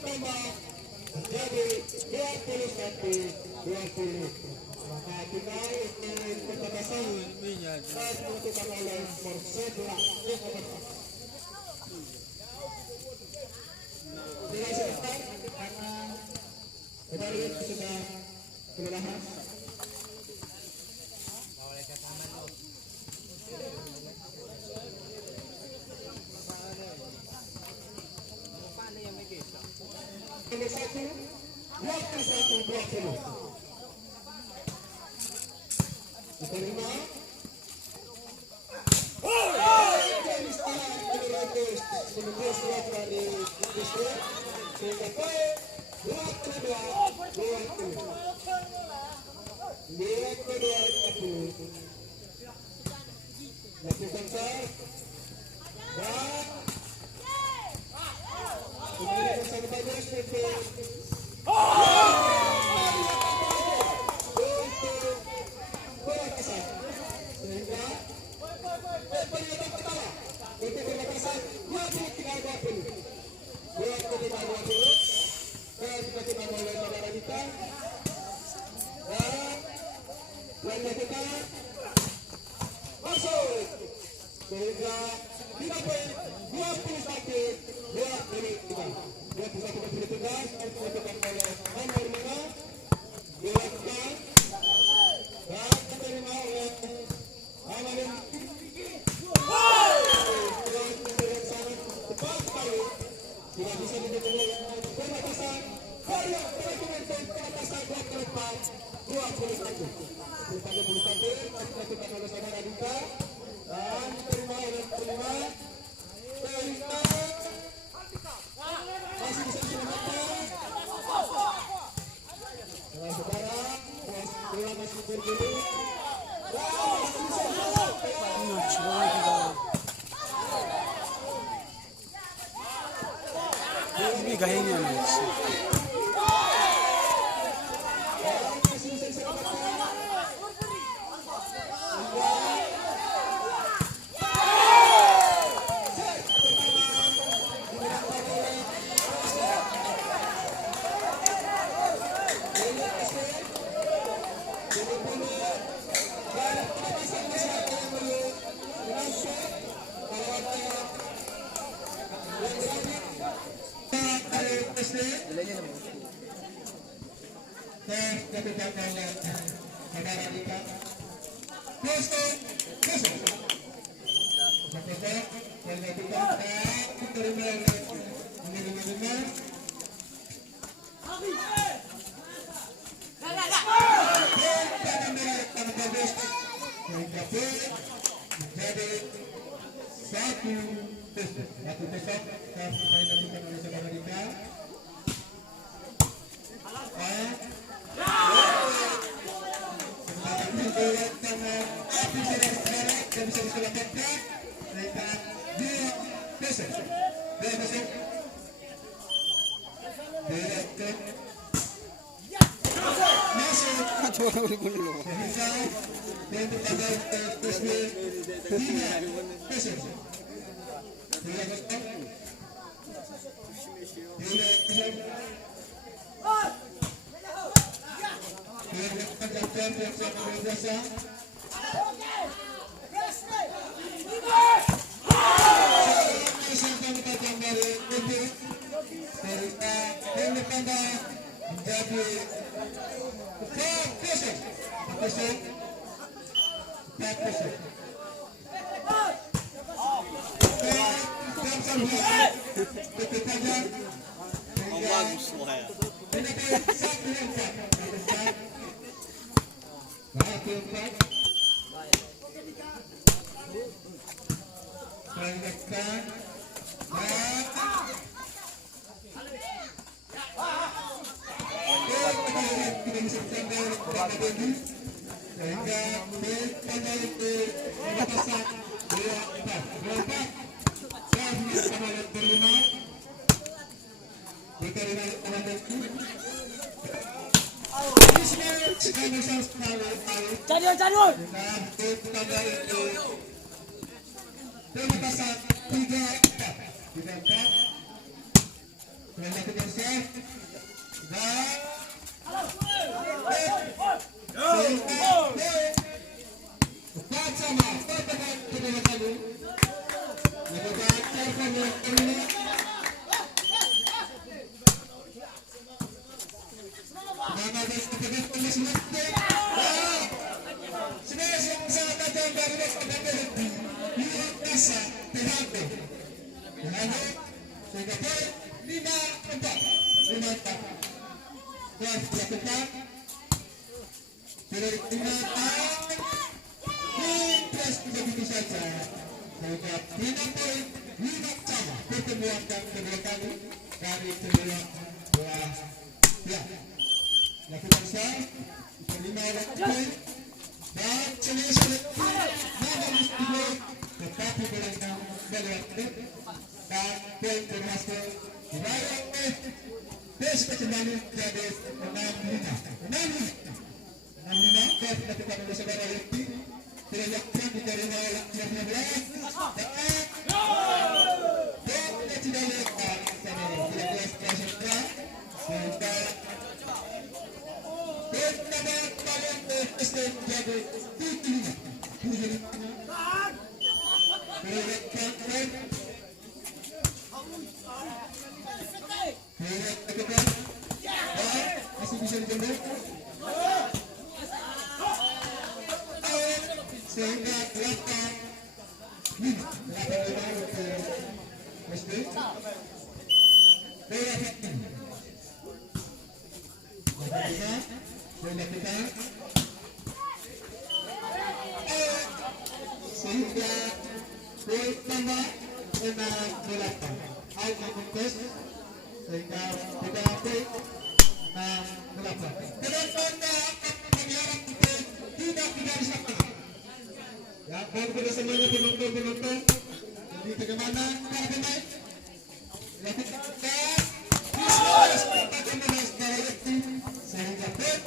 bertambah menjadi 21-20. Maka kita ingin perbatasan dilakukan oleh skor 11. Dengan sebentar karena kembali sudah kelelahan. Nomor 1, 21-20. Diterima. Kemudian setelah di industri sehingga poin 22-20. Lihat kedua 40. Lakukan serve dan kemudian bersama bagus untuk perbatasan sehingga penyebab pertama untuk perbatasan 23-20 dan kita mulai saudara kita dan lainnya kita masuk sehingga 5 poin 21-23 harus dilakukan oleh nomor 5 dilakukan dan diterima oleh Amalin. Tidak bisa diterima perbatasan karya perbatasan buat ke depan 21. Sebagai bulu tangkis dilakukan oleh saudara Dika dan diterima oleh terima masih bisa diselamatkan. Nah, saudara bola masih berdiri dan masih bisa diselamatkan. Ini gayanya nih. Jadul. Melakukan save dan empat sama pertemuan kedua kali lakukan serve yang ini mana ada sebagai pemisulat sebenarnya sangat tajam dari sebagai lihat kasa PHP lalu sehingga poin 5-4 dan dilakukan dari Impres begitu saja sehingga 5 poin 5 sama pertemuan kedua kali dari kedua belah pihak. Lakukan save terima oleh poin dan selesai namun tetapi bolehnya melewati dan poin termasuk diraih oleh Des kembali jadi 6-5 dan dilakukan oleh saudara Leti dilakukan diterima oleh 15 dan tidak lepas saudara 13 Prasetya sehingga dan kalian SDM jadi 7-5 masih bisa dijemur sehingga 8-5 untuk SD sehingga poin tambah 6-8 out membungkus sehingga 3 poin 6-8 dan anda pembiaran tidak disatukan ya, baru semuanya penonton jadi bagaimana para pemain lakukan sehingga poin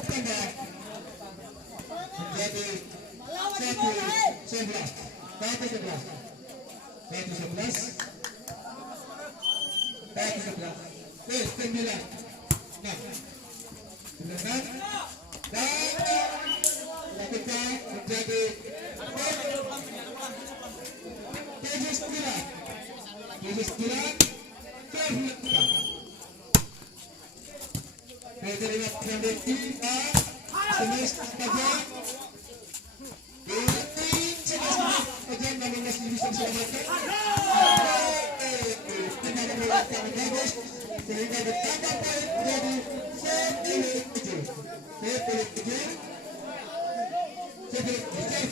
tambah menjadi sehingga ditambah poin menjadi 10-7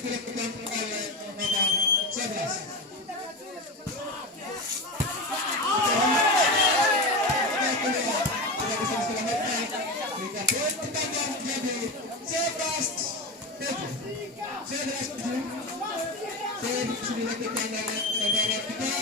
dilakukan oleh nomor 11 tidak bisa diselamatkan sehingga poin bertambah menjadi 11-7 dilakukan oleh saudara kita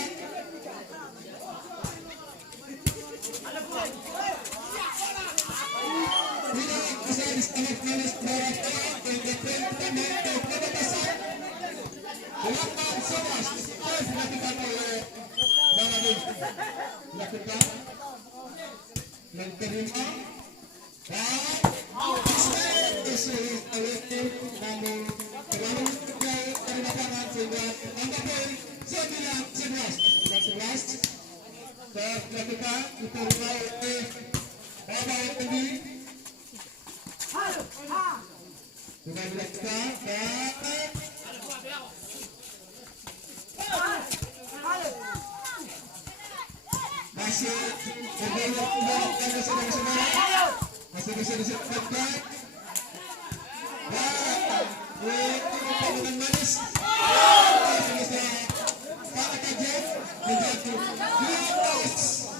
dilakukan yang terima dan namun terlalu jauh dari lapangan sehingga tambah poin 9-11 dan dilakukan diterima oleh Baba Endi sudah dilakukan dan masih masih bisa disebutkan dan dengan manis para kajian menjadi 12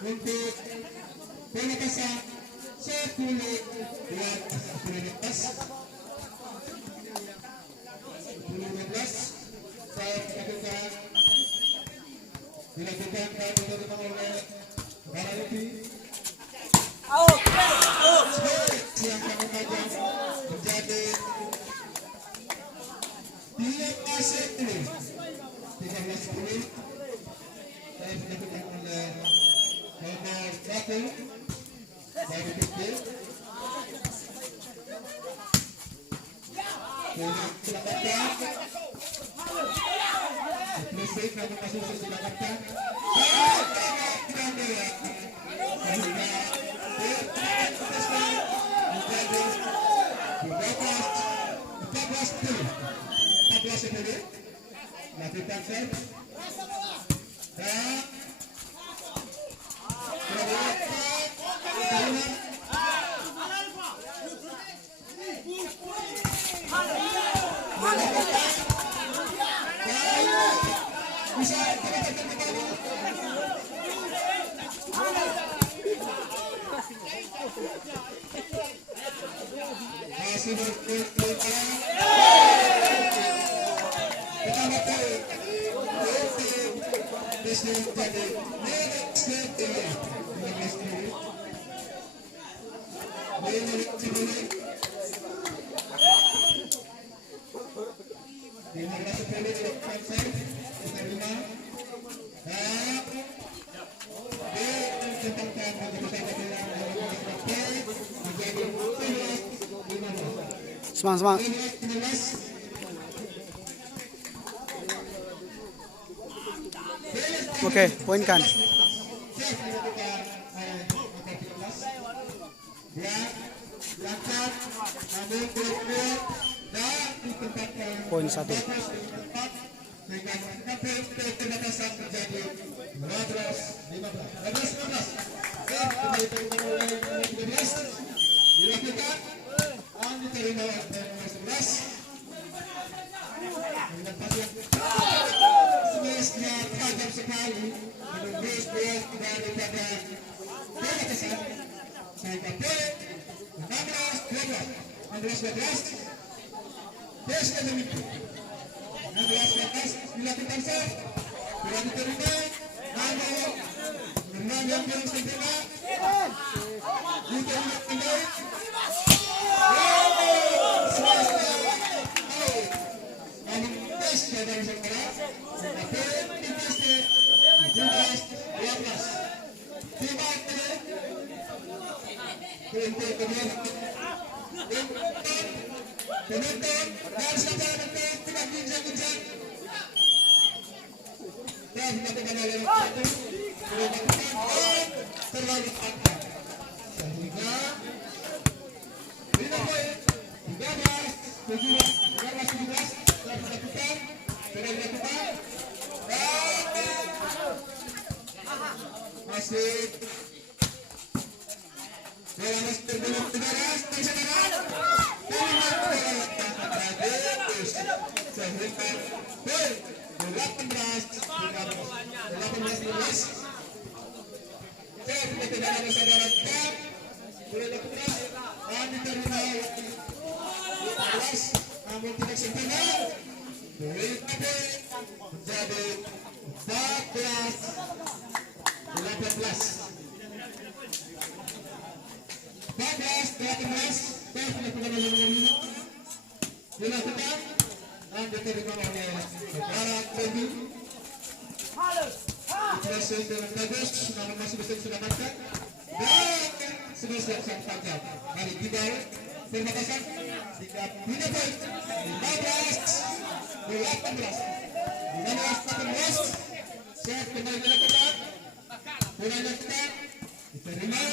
untuk penetasan 10 prioritas 10-12 saya dilakukan diterima oleh Baraluti. Yang kami tajam menjadi 13-10 dan dilakukan oleh nomor 1 dari Pikir. Silakan musik kami masih silakan lakukan serve masih Semangat. Oke, poin kan. Poin 1. tajam sekali menembus bola daripada Pelatasan sehingga poin 16-12 Desna demikian 16-12 dilakukan serve tidak diterima namun menang yang belum sempurna untuk kembali dari saudara tapi timnas 12 timnas untuk kedua penonton dan saudara tidak ginjal-ginjal dan melakukan oleh satu terlalu cepat sehingga 5 poin 13-17 telah dilakukan masih dalam terbelum negara tersedaran sehingga poin 18-12 saya tidak ada kesadaran boleh lakukan dan diterima 15 namun tidak sempurna menjadi 14-18 dilakukan dan diterima oleh Barat Tebi berhasil dengan bagus namun masih bisa diselamatkan dan sudah siap-siap saja dari Gibal perbatasan hingga punya poin 15-18 set kembali dilakukan bola dilakukan diterima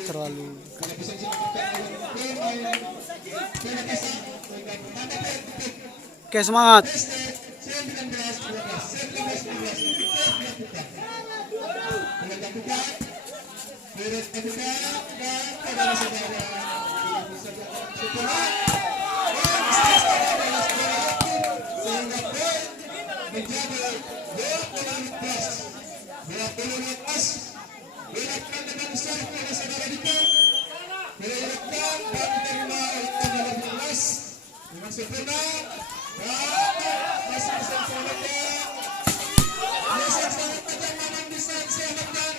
Terlalu. kalau bisa dilakukan pemain perbatasan sehingga Oke, semangat. 19-12 set 15-12 dilakukan bola dilakukan dan saudara-saudara setelah sehingga poin menjadi 20-15 dilakukan dengan serve oleh saudara Dito dilakukan dan diterima oleh nomor 15 dengan sempurna Masih bisa diselamatkan. Bisa diselamatkan dan Maman bisa diselamatkan.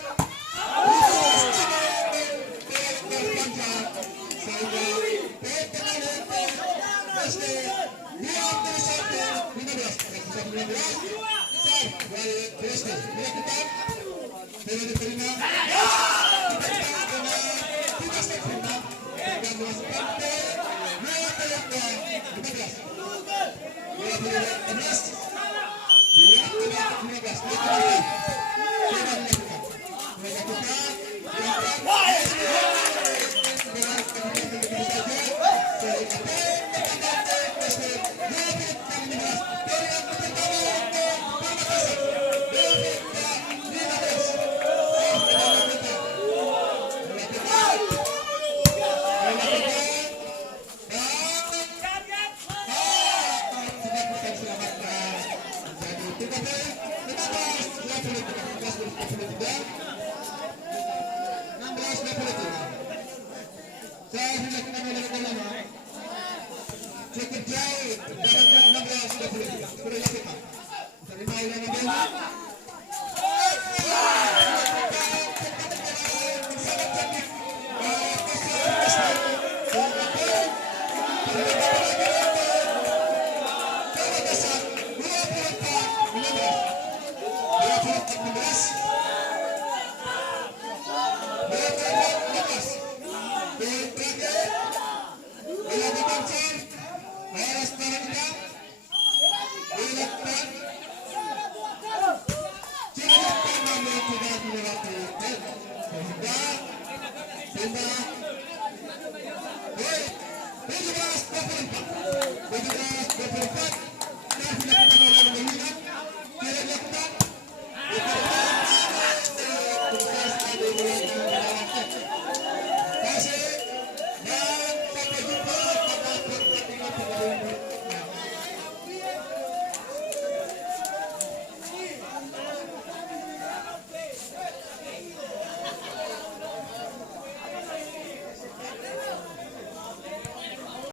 Cukup jauh, jaraknya 16-23. Sudah ya kita. Terima ulangan